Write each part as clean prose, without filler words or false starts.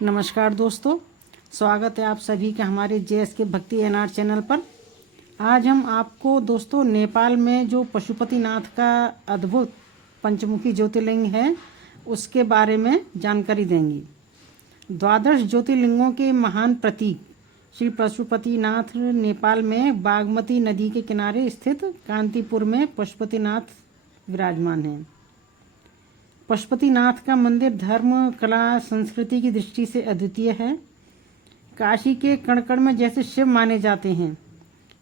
नमस्कार दोस्तों, स्वागत है आप सभी का हमारे JSK भक्ति एनआर चैनल पर। आज हम आपको दोस्तों नेपाल में जो पशुपतिनाथ का अद्भुत पंचमुखी ज्योतिर्लिंग है उसके बारे में जानकारी देंगे। द्वादश ज्योतिर्लिंगों के महान प्रतीक श्री पशुपतिनाथ नेपाल में बागमती नदी के किनारे स्थित कांतिपुर में पशुपतिनाथ विराजमान हैं। पशुपतिनाथ का मंदिर धर्म, कला, संस्कृति की दृष्टि से अद्वितीय है। काशी के कण कण में जैसे शिव माने जाते हैं,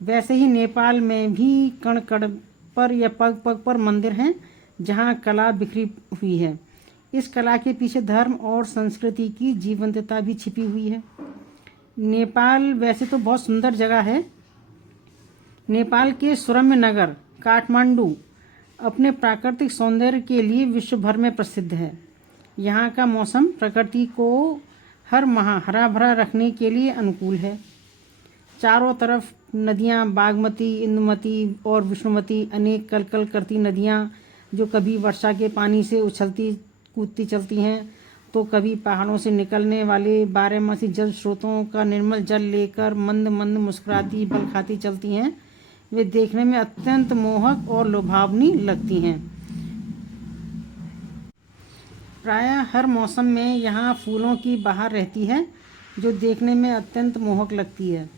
वैसे ही नेपाल में भी कण कण पर या पग पग पर मंदिर हैं जहां कला बिखरी हुई है। इस कला के पीछे धर्म और संस्कृति की जीवंतता भी छिपी हुई है। नेपाल वैसे तो बहुत सुंदर जगह है। नेपाल के सुरम्य नगर काठमांडू अपने प्राकृतिक सौंदर्य के लिए विश्व भर में प्रसिद्ध है। यहाँ का मौसम प्रकृति को हर माह हरा भरा रखने के लिए अनुकूल है। चारों तरफ नदियाँ बागमती, इंदुमती और विष्णुमती, अनेक कलकल करती नदियाँ जो कभी वर्षा के पानी से उछलती कूदती चलती हैं तो कभी पहाड़ों से निकलने वाले बारहमासी जल स्रोतों का निर्मल जल लेकर मंद मंद मुस्कुराती बल खाती चलती हैं। वे देखने में अत्यंत मोहक और लुभावनी लगती हैं। प्रायः हर मौसम में यहाँ फूलों की बहार रहती है जो देखने में अत्यंत मोहक लगती है।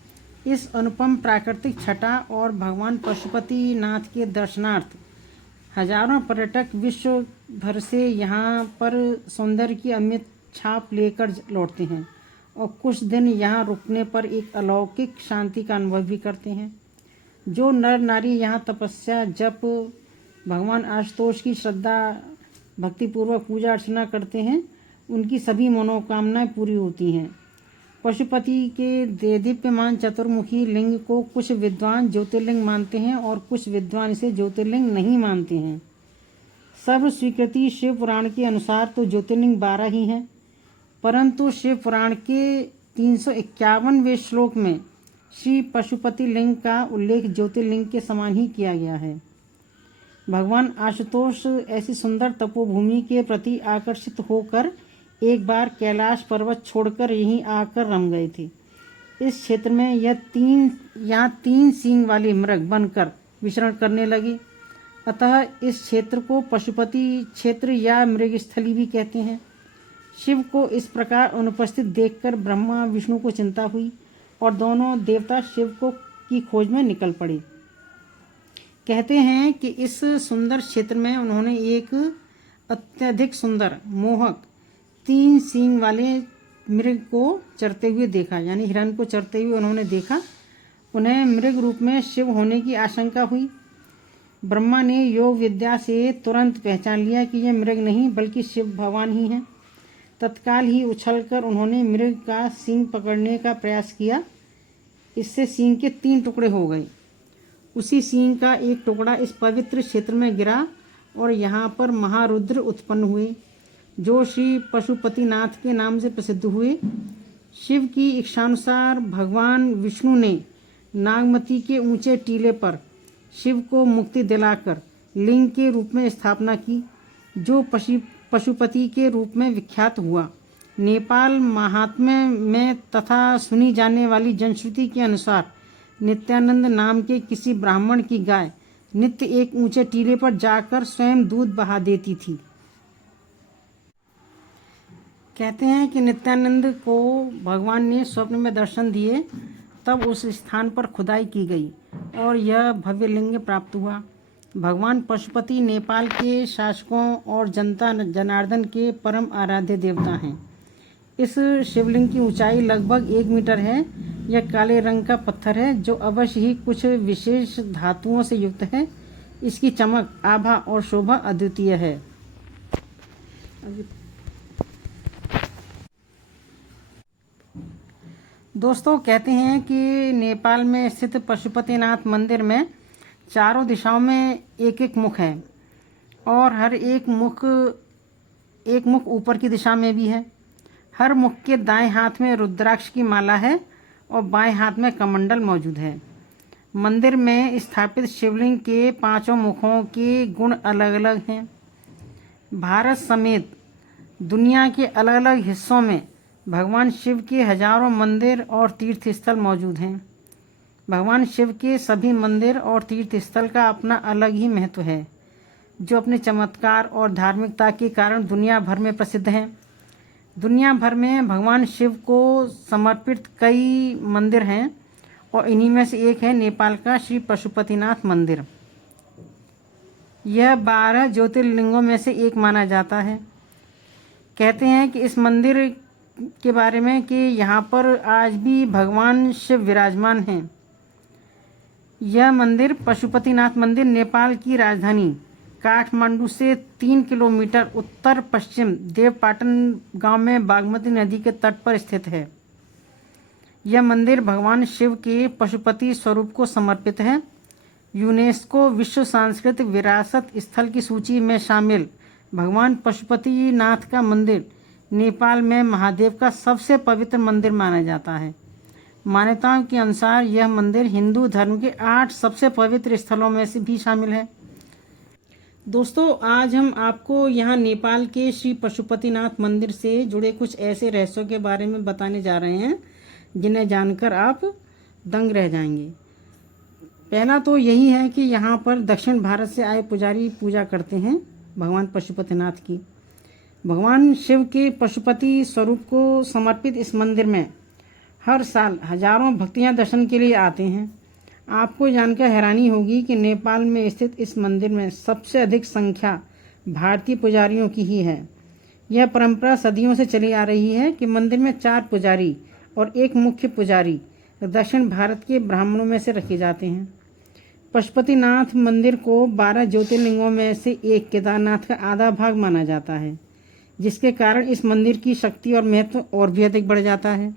इस अनुपम प्राकृतिक छटा और भगवान पशुपतिनाथ के दर्शनार्थ हजारों पर्यटक विश्व भर से यहाँ पर सौंदर्य की अमिट छाप लेकर लौटते हैं और कुछ दिन यहाँ रुकने पर एक अलौकिक शांति का अनुभव भी करते हैं। जो नर नारी यहाँ तपस्या, जप, भगवान आशुतोष की श्रद्धा भक्तिपूर्वक पूजा अर्चना करते हैं, उनकी सभी मनोकामनाएं पूरी होती हैं। पशुपति के देदीप्यमान चतुर्मुखी लिंग को कुछ विद्वान ज्योतिर्लिंग मानते हैं और कुछ विद्वान इसे ज्योतिर्लिंग नहीं मानते हैं। सर्व स्वीकृति शिव पुराण के अनुसार तो ज्योतिर्लिंग 12 ही हैं, परंतु शिव पुराण के 351वें श्लोक में श्री पशुपति लिंग का उल्लेख ज्योतिर्लिंग के समान ही किया गया है। भगवान आशुतोष ऐसी सुंदर तपोभूमि के प्रति आकर्षित होकर एक बार कैलाश पर्वत छोड़कर यहीं आकर रम गए थे। इस क्षेत्र में यहाँ तीन सींग वाले मृग बनकर विचरण करने लगे, अतः इस क्षेत्र को पशुपति क्षेत्र या मृगस्थली भी कहते हैं। शिव को इस प्रकार अनुपस्थित देखकर ब्रह्मा विष्णु को चिंता हुई और दोनों देवता शिव को की खोज में निकल पड़े। कहते हैं कि इस सुंदर क्षेत्र में उन्होंने एक अत्यधिक सुंदर मोहक 3 सींग वाले मृग को चरते हुए देखा, यानी हिरण को चरते हुए उन्होंने देखा। उन्हें मृग रूप में शिव होने की आशंका हुई। ब्रह्मा ने योग विद्या से तुरंत पहचान लिया कि यह मृग नहीं बल्कि शिव भगवान ही हैं। तत्काल ही उछलकर उन्होंने मृग का सींग पकड़ने का प्रयास किया। इससे सींग के 3 टुकड़े हो गए। उसी सींग का एक टुकड़ा इस पवित्र क्षेत्र में गिरा और यहाँ पर महारुद्र उत्पन्न हुए, जो श्री पशुपतिनाथ के नाम से प्रसिद्ध हुए। शिव की इच्छानुसार भगवान विष्णु ने नागमती के ऊंचे टीले पर शिव को मुक्ति दिलाकर लिंग के रूप में स्थापना की, जो पशुपति के रूप में विख्यात हुआ। नेपाल महात्म्य में तथा सुनी जाने वाली जनश्रुति के अनुसार नित्यानंद नाम के किसी ब्राह्मण की गाय नित्य एक ऊंचे टीले पर जाकर स्वयं दूध बहा देती थी। कहते हैं कि नित्यानंद को भगवान ने स्वप्न में दर्शन दिए, तब उस स्थान पर खुदाई की गई और यह भव्य लिंग प्राप्त हुआ। भगवान पशुपति नेपाल के शासकों और जनता जनार्दन के परम आराध्य देवता हैं। इस शिवलिंग की ऊंचाई लगभग 1 मीटर है। यह काले रंग का पत्थर है जो अवश्य ही कुछ विशेष धातुओं से युक्त है। इसकी चमक, आभा और शोभा अद्वितीय है। दोस्तों, कहते हैं कि नेपाल में स्थित पशुपतिनाथ मंदिर में चारों दिशाओं में एक एक मुख है और हर एक मुख ऊपर की दिशा में भी है। हर मुख के दाएं हाथ में रुद्राक्ष की माला है और बाएं हाथ में कमंडल मौजूद है। मंदिर में स्थापित शिवलिंग के 5 मुखों के गुण अलग अलग हैं। भारत समेत दुनिया के अलग अलग हिस्सों में भगवान शिव के हजारों मंदिर और तीर्थ स्थल मौजूद हैं। भगवान शिव के सभी मंदिर और तीर्थ स्थल का अपना अलग ही महत्व है, जो अपने चमत्कार और धार्मिकता के कारण दुनिया भर में प्रसिद्ध हैं। दुनिया भर में भगवान शिव को समर्पित कई मंदिर हैं और इन्हीं में से एक है नेपाल का श्री पशुपतिनाथ मंदिर। यह 12 ज्योतिर्लिंगों में से एक माना जाता है। कहते हैं कि इस मंदिर के बारे में कि यहाँ पर आज भी भगवान शिव विराजमान हैं। यह मंदिर पशुपतिनाथ मंदिर नेपाल की राजधानी काठमांडू से 3 किलोमीटर उत्तर पश्चिम देवपाटन गांव में बागमती नदी के तट पर स्थित है। यह मंदिर भगवान शिव के पशुपति स्वरूप को समर्पित है। यूनेस्को विश्व सांस्कृतिक विरासत स्थल की सूची में शामिल भगवान पशुपतिनाथ का मंदिर नेपाल में महादेव का सबसे पवित्र मंदिर माना जाता है। मान्यताओं के अनुसार यह मंदिर हिंदू धर्म के 8 सबसे पवित्र स्थलों में से भी शामिल है। दोस्तों, आज हम आपको यहाँ नेपाल के श्री पशुपतिनाथ मंदिर से जुड़े कुछ ऐसे रहस्यों के बारे में बताने जा रहे हैं जिन्हें जानकर आप दंग रह जाएंगे। पहला तो यही है कि यहाँ पर दक्षिण भारत से आए पुजारी पूजा करते हैं भगवान पशुपतिनाथ की। भगवान शिव के पशुपति स्वरूप को समर्पित इस मंदिर में हर साल हजारों भक्तियाँ दर्शन के लिए आते हैं। आपको जानकर हैरानी होगी कि नेपाल में स्थित इस मंदिर में सबसे अधिक संख्या भारतीय पुजारियों की ही है। यह परंपरा सदियों से चली आ रही है कि मंदिर में 4 पुजारी और एक मुख्य पुजारी दक्षिण भारत के ब्राह्मणों में से रखे जाते हैं। पशुपतिनाथ मंदिर को 12 ज्योतिर्लिंगों में से एक केदारनाथ का आधा भाग माना जाता है, जिसके कारण इस मंदिर की शक्ति और महत्व और भी अधिक बढ़ जाता है।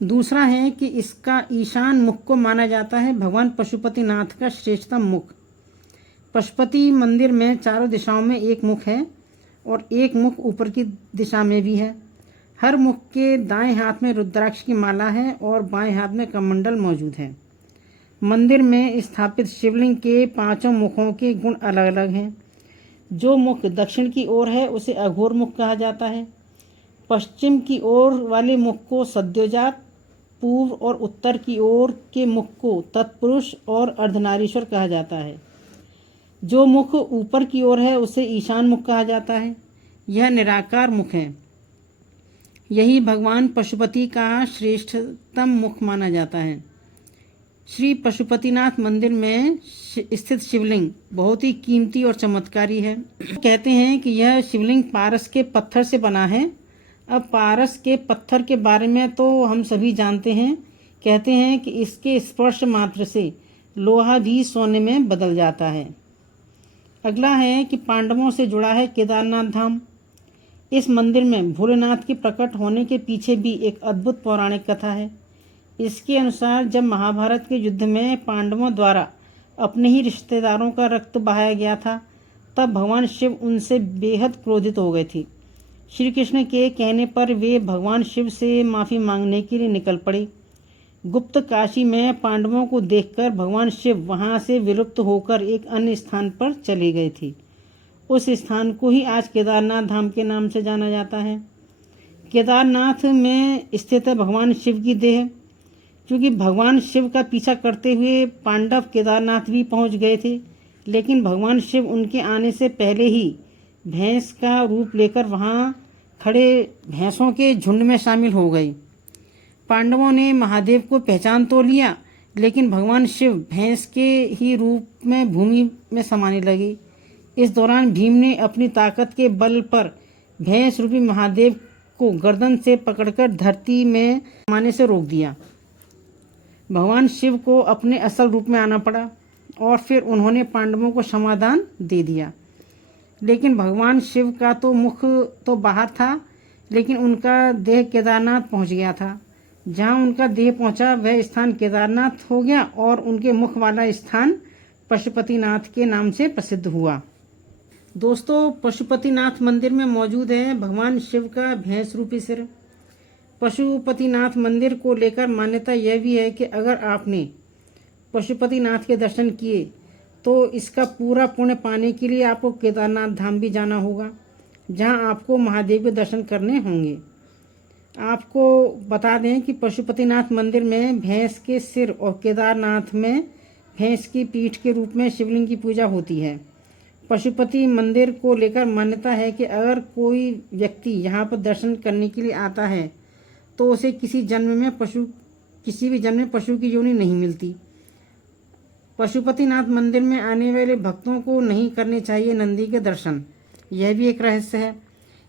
दूसरा है कि इसका ईशान मुख को माना जाता है भगवान पशुपतिनाथ का श्रेष्ठतम मुख। पशुपति मंदिर में चारों दिशाओं में एक मुख है और एक मुख ऊपर की दिशा में भी है। हर मुख के दाएं हाथ में रुद्राक्ष की माला है और बाएं हाथ में कमंडल मौजूद है। मंदिर में स्थापित शिवलिंग के 5 मुखों के गुण अलग अलग हैं। जो मुख दक्षिण की ओर है उसे अघोर मुख कहा जाता है। पश्चिम की ओर वाले मुख को सद्योजात, पूर्व और उत्तर की ओर के मुख को तत्पुरुष और अर्धनारीश्वर कहा जाता है। जो मुख ऊपर की ओर है उसे ईशान मुख कहा जाता है। यह निराकार मुख है। यही भगवान पशुपति का श्रेष्ठतम मुख माना जाता है। श्री पशुपतिनाथ मंदिर में स्थित शिवलिंग बहुत ही कीमती और चमत्कारी है। कहते हैं कि यह शिवलिंग पारस के पत्थर से बना है। अब पारस के पत्थर के बारे में तो हम सभी जानते हैं। कहते हैं कि इसके स्पर्श मात्र से लोहा भी सोने में बदल जाता है। अगला है कि पांडवों से जुड़ा है केदारनाथ धाम। इस मंदिर में भोलेनाथ के प्रकट होने के पीछे भी एक अद्भुत पौराणिक कथा है। इसके अनुसार जब महाभारत के युद्ध में पांडवों द्वारा अपने ही रिश्तेदारों का रक्त बहाया गया था, तब भगवान शिव उनसे बेहद क्रोधित हो गए थे। श्री कृष्ण के कहने पर वे भगवान शिव से माफ़ी मांगने के लिए निकल पड़े। गुप्त काशी में पांडवों को देखकर भगवान शिव वहां से विलुप्त होकर एक अन्य स्थान पर चले गए थे। उस स्थान को ही आज केदारनाथ धाम के नाम से जाना जाता है। केदारनाथ में स्थित है भगवान शिव की देह। क्योंकि भगवान शिव का पीछा करते हुए पांडव केदारनाथ भी पहुंच गए थे, लेकिन भगवान शिव उनके आने से पहले ही भैंस का रूप लेकर वहां खड़े भैंसों के झुंड में शामिल हो गए। पांडवों ने महादेव को पहचान तो लिया, लेकिन भगवान शिव भैंस के ही रूप में भूमि में समाने लगे। इस दौरान भीम ने अपनी ताकत के बल पर भैंस रूपी महादेव को गर्दन से पकड़कर धरती में समाने से रोक दिया। भगवान शिव को अपने असल रूप में आना पड़ा और फिर उन्होंने पांडवों को क्षमादान दे दिया। लेकिन भगवान शिव का तो मुख तो बाहर था, लेकिन उनका देह केदारनाथ पहुंच गया था। जहां उनका देह पहुंचा वह स्थान केदारनाथ हो गया और उनके मुख वाला स्थान पशुपतिनाथ के नाम से प्रसिद्ध हुआ। दोस्तों, पशुपतिनाथ मंदिर में मौजूद है भगवान शिव का भैंस रूपी सिर। पशुपतिनाथ मंदिर को लेकर मान्यता यह भी है कि अगर आपने पशुपतिनाथ के दर्शन किए तो इसका पूरा पुण्य पाने के लिए आपको केदारनाथ धाम भी जाना होगा, जहां आपको महादेव के दर्शन करने होंगे। आपको बता दें कि पशुपतिनाथ मंदिर में भैंस के सिर और केदारनाथ में भैंस की पीठ के रूप में शिवलिंग की पूजा होती है। पशुपति मंदिर को लेकर मान्यता है कि अगर कोई व्यक्ति यहाँ पर दर्शन करने के लिए आता है तो उसे किसी भी जन्म में पशु की योनि नहीं मिलती। पशुपतिनाथ मंदिर में आने वाले भक्तों को नहीं करने चाहिए नंदी के दर्शन, यह भी एक रहस्य है।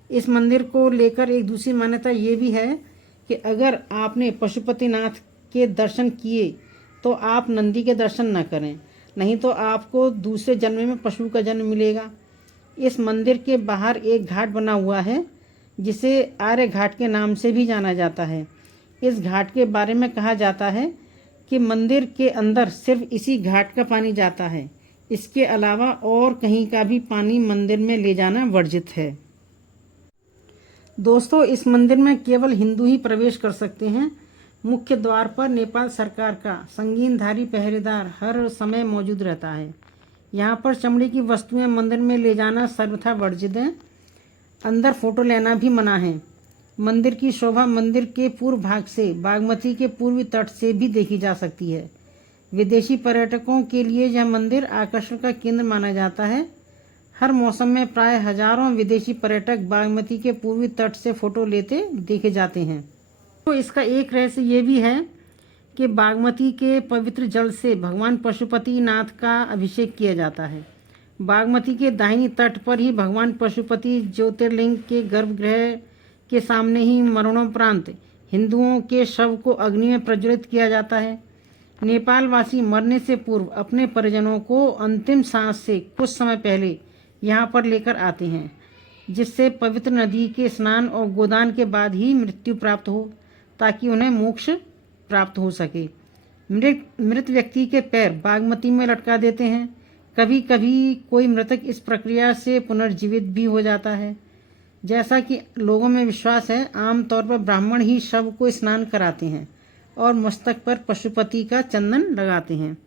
इस मंदिर को लेकर एक दूसरी मान्यता ये भी है कि अगर आपने पशुपतिनाथ के दर्शन किए तो आप नंदी के दर्शन न करें, नहीं तो आपको दूसरे जन्म में पशु का जन्म मिलेगा। इस मंदिर के बाहर एक घाट बना हुआ है जिसे आर्य घाट के नाम से भी जाना जाता है। इस घाट के बारे में कहा जाता है कि मंदिर के अंदर सिर्फ इसी घाट का पानी जाता है, इसके अलावा और कहीं का भी पानी मंदिर में ले जाना वर्जित है। दोस्तों, इस मंदिर में केवल हिंदू ही प्रवेश कर सकते हैं। मुख्य द्वार पर नेपाल सरकार का संगीनधारी पहरेदार हर समय मौजूद रहता है। यहाँ पर चमड़े की वस्तुएं मंदिर में ले जाना सर्वथा वर्जित है। अंदर फोटो लेना भी मना है। मंदिर की शोभा मंदिर के पूर्व भाग से बागमती के पूर्वी तट से भी देखी जा सकती है। विदेशी पर्यटकों के लिए यह मंदिर आकर्षण का केंद्र माना जाता है। हर मौसम में प्राय हजारों विदेशी पर्यटक बागमती के पूर्वी तट से फोटो लेते देखे जाते हैं। तो इसका एक रहस्य ये भी है कि बागमती के पवित्र जल से भगवान पशुपतिनाथ का अभिषेक किया जाता है। बागमती के दाहिनी तट पर ही भगवान पशुपति ज्योतिर्लिंग के गर्भगृह के सामने ही मरणोपरांत हिंदुओं के शव को अग्नि में प्रज्वलित किया जाता है। नेपालवासी मरने से पूर्व अपने परिजनों को अंतिम सांस से कुछ समय पहले यहाँ पर लेकर आते हैं, जिससे पवित्र नदी के स्नान और गोदान के बाद ही मृत्यु प्राप्त हो, ताकि उन्हें मोक्ष प्राप्त हो सके। मृत व्यक्ति के पैर बागमती में लटका देते हैं। कभी कभी कोई मृतक इस प्रक्रिया से पुनर्जीवित भी हो जाता है। जैसा कि लोगों में विश्वास है, आमतौर पर ब्राह्मण ही शव को स्नान कराते हैं और मस्तक पर पशुपति का चंदन लगाते हैं।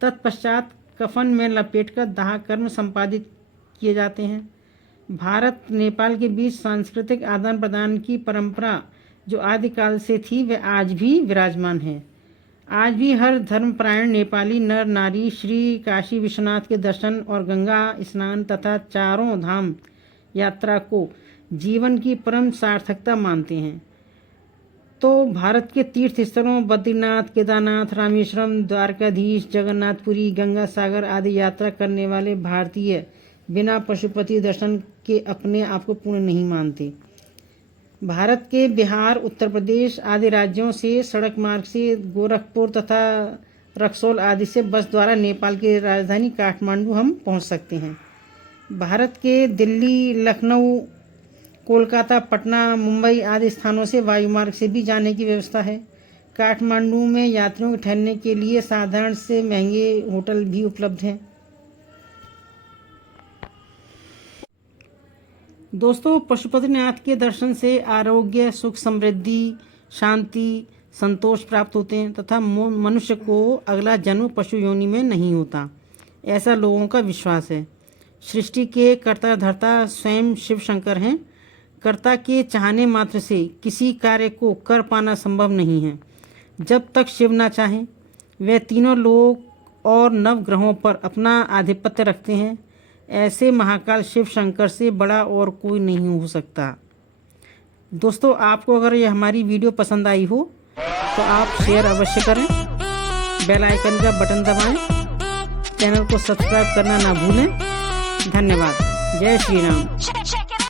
तत्पश्चात कफन में लपेटकर दाह कर्म संपादित किए जाते हैं। भारत नेपाल के बीच सांस्कृतिक आदान प्रदान की परंपरा जो आदिकाल से थी वह आज भी विराजमान है। आज भी हर धर्मपरायण नेपाली नर नारी श्री काशी विश्वनाथ के दर्शन और गंगा स्नान तथा चारों धाम यात्रा को जीवन की परम सार्थकता मानते हैं। तो भारत के तीर्थ स्थलों बद्रीनाथ, केदारनाथ, रामेश्वरम, द्वारकाधीश, जगन्नाथपुरी, गंगा सागर आदि यात्रा करने वाले भारतीय बिना पशुपति दर्शन के अपने आप को पूर्ण नहीं मानते। भारत के बिहार, उत्तर प्रदेश आदि राज्यों से सड़क मार्ग से गोरखपुर तथा रक्सौल आदि से बस द्वारा नेपाल की राजधानी काठमांडू हम पहुंच सकते हैं। भारत के दिल्ली, लखनऊ, कोलकाता, पटना, मुंबई आदि स्थानों से वायुमार्ग से भी जाने की व्यवस्था है। काठमांडू में यात्रियों के ठहरने के लिए साधारण से महंगे होटल भी उपलब्ध हैं। दोस्तों, पशुपतिनाथ के दर्शन से आरोग्य, सुख, समृद्धि, शांति, संतोष प्राप्त होते हैं तथा मनुष्य को अगला जन्म पशु योनि में नहीं होता, ऐसा लोगों का विश्वास है। सृष्टि के कर्ता धर्ता स्वयं शिव शंकर हैं। कर्ता के चाहने मात्र से किसी कार्य को कर पाना संभव नहीं है। जब तक शिव ना चाहें, वे तीनों लोक और नव ग्रहों पर अपना आधिपत्य रखते हैं। ऐसे महाकाल शिव शंकर से बड़ा और कोई नहीं हो सकता। दोस्तों, आपको अगर ये हमारी वीडियो पसंद आई हो तो आप शेयर अवश्य करें, बेल आइकन का बटन दबाएं, चैनल को सब्सक्राइब करना ना भूलें। धन्यवाद। जय श्री राम।